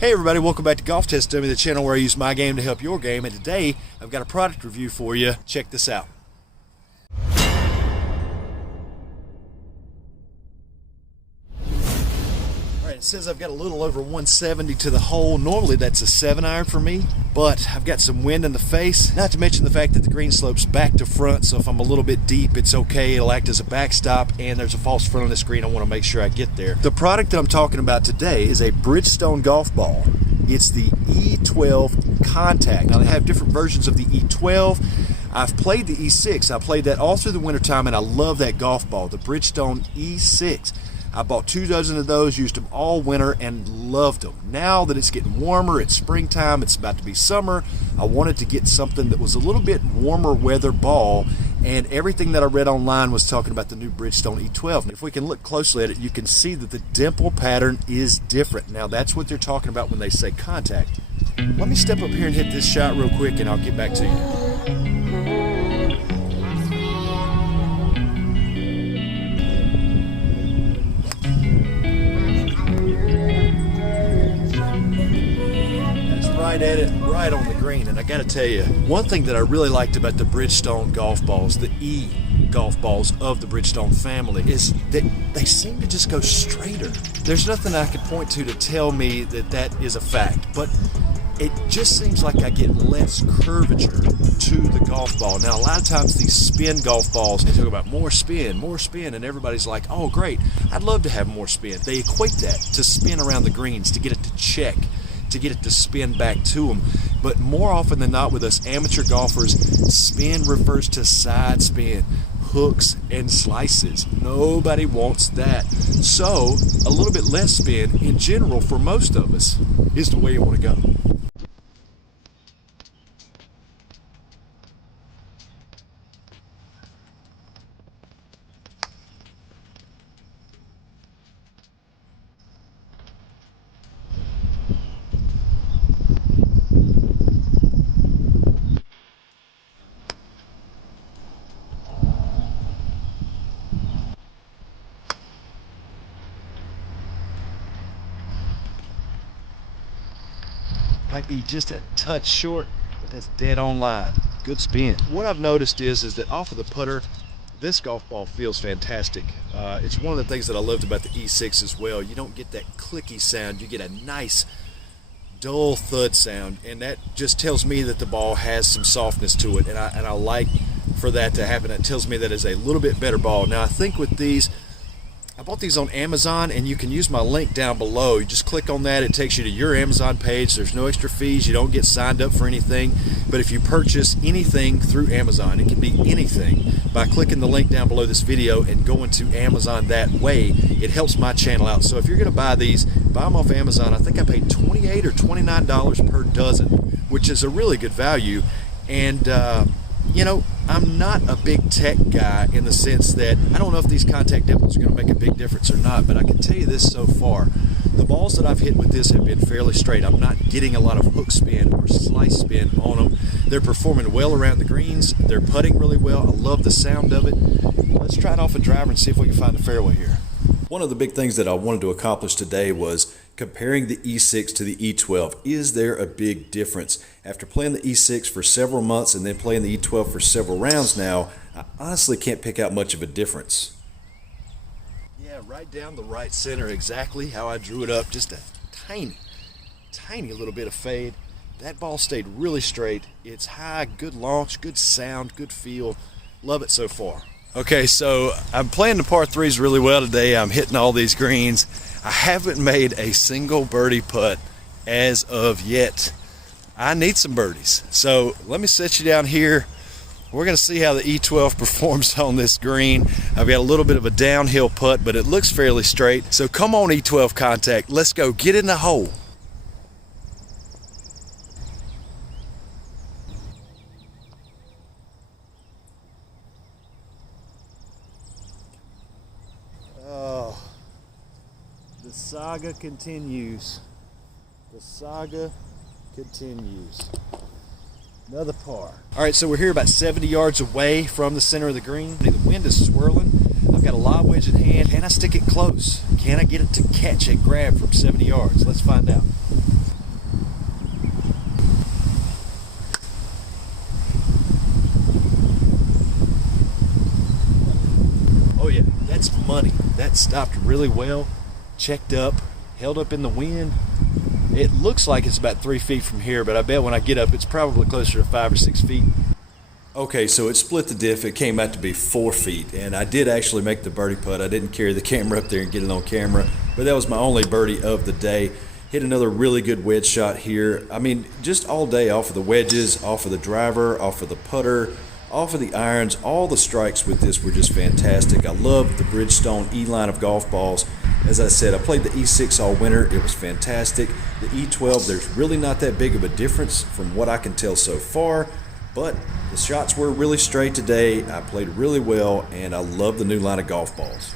Hey everybody, welcome back to Golf Test Dummy, the channel where I use my game to help your game. And today, I've got a product review for you. Check this out. Alright, it says I've got a little over 170 to the hole. Normally that's a 7-iron for me, but I've got some wind in the face. Not to mention the fact that the green slopes back to front, so if I'm a little bit deep, it's okay. It'll act as a backstop, and there's a false front on this green. I want to make sure I get there. The product that I'm talking about today is a Bridgestone golf ball. It's the E12 Contact. Now they have different versions of the E12. I've played the E6. I played that all through the wintertime, and I love that golf ball, the Bridgestone E6. I bought 2 dozen of those, used them all winter, and loved them. Now that it's getting warmer, it's springtime, it's about to be summer, I wanted to get something that was a little bit warmer weather ball, and everything that I read online was talking about the new Bridgestone E12. And if we can look closely at it, you can see that the dimple pattern is different. Now that's what they're talking about when they say contact. Let me step up here and hit this shot real quick, and I'll get back to you. Right at it, right on the green. And I gotta tell you, one thing that I really liked about the Bridgestone golf balls, the E golf balls of the Bridgestone family, is that they seem to just go straighter. There's nothing I could point to tell me that that is a fact, but it just seems like I get less curvature to the golf ball. Now, a lot of times these spin golf balls, they talk about more spin, and everybody's like, oh great, I'd love to have more spin. They equate that to spin around the greens, to get it to check, to get it to spin back to them. But more often than not with us amateur golfers, spin refers to side spin, hooks and slices. Nobody wants that. So a little bit less spin in general for most of us is the way you want to go. Might be just a touch short, but that's dead on line. Good spin. What I've noticed is that off of the putter, this golf ball feels fantastic. It's one of the things that I loved about the E6 as well. You don't get that clicky sound. You get a nice, dull thud sound, and that just tells me that the ball has some softness to it, and I like for that to happen. It tells me that it's a little bit better ball. Now, I think with these, I bought these on Amazon, and you can use my link down below. You just click on that, it takes you to your Amazon page. There's no extra fees, you don't get signed up for anything. But if you purchase anything through Amazon, it can be anything, by clicking the link down below this video and going to Amazon that way, it helps my channel out. So if you're gonna buy these, buy them off Amazon. I think I paid $28 or $29 per dozen, which is a really good value. And you know, I'm not a big tech guy in the sense that I don't know if these contact dimples are going to make a big difference or not, but I can tell you this so far. The balls that I've hit with this have been fairly straight. I'm not getting a lot of hook spin or slice spin on them. They're performing well around the greens. They're putting really well. I love the sound of it. Let's try it off a driver and see if we can find the fairway here. One of the big things that I wanted to accomplish today was comparing the E6 to the E12. Is there a big difference? After playing the E6 for several months and then playing the E12 for several rounds now, I honestly can't pick out much of a difference. Yeah, right down the right center, exactly how I drew it up. Just a tiny little bit of fade. That ball stayed really straight. It's high, good launch, good sound, good feel. Love it so far. Okay, so I'm playing the par 3s really well today. I'm hitting all these greens. I haven't made a single birdie putt as of yet. I need some birdies. So let me set you down here. We're gonna see how the E12 performs on this green. I've got a little bit of a downhill putt, but it looks fairly straight. So come on, E12 Contact, let's go get in the hole. The saga continues. The saga continues. Another par. All right, so we're here about 70 yards away from the center of the green. The wind is swirling. I've got a lob wedge in hand. Can I stick it close? Can I get it to catch and grab from 70 yards? Let's find out. That stopped really well, checked up, held up in the wind. It looks like it's about 3 feet from here, but I bet when I get up, it's probably closer to 5 or 6 feet. Okay, so it split the diff. It came out to be 4 feet, and I did actually make the birdie putt. I didn't carry the camera up there and get it on camera, but that was my only birdie of the day. Hit another really good wedge shot here. I mean, just all day off of the wedges, off of the driver, off of the putter, off of the irons. All the strikes with this were just fantastic. I love the Bridgestone E line of golf balls. As I said, I played the E6 all winter. It was fantastic. The E12, there's really not that big of a difference from what I can tell so far, but the shots were really straight today. I played really well, and I love the new line of golf balls.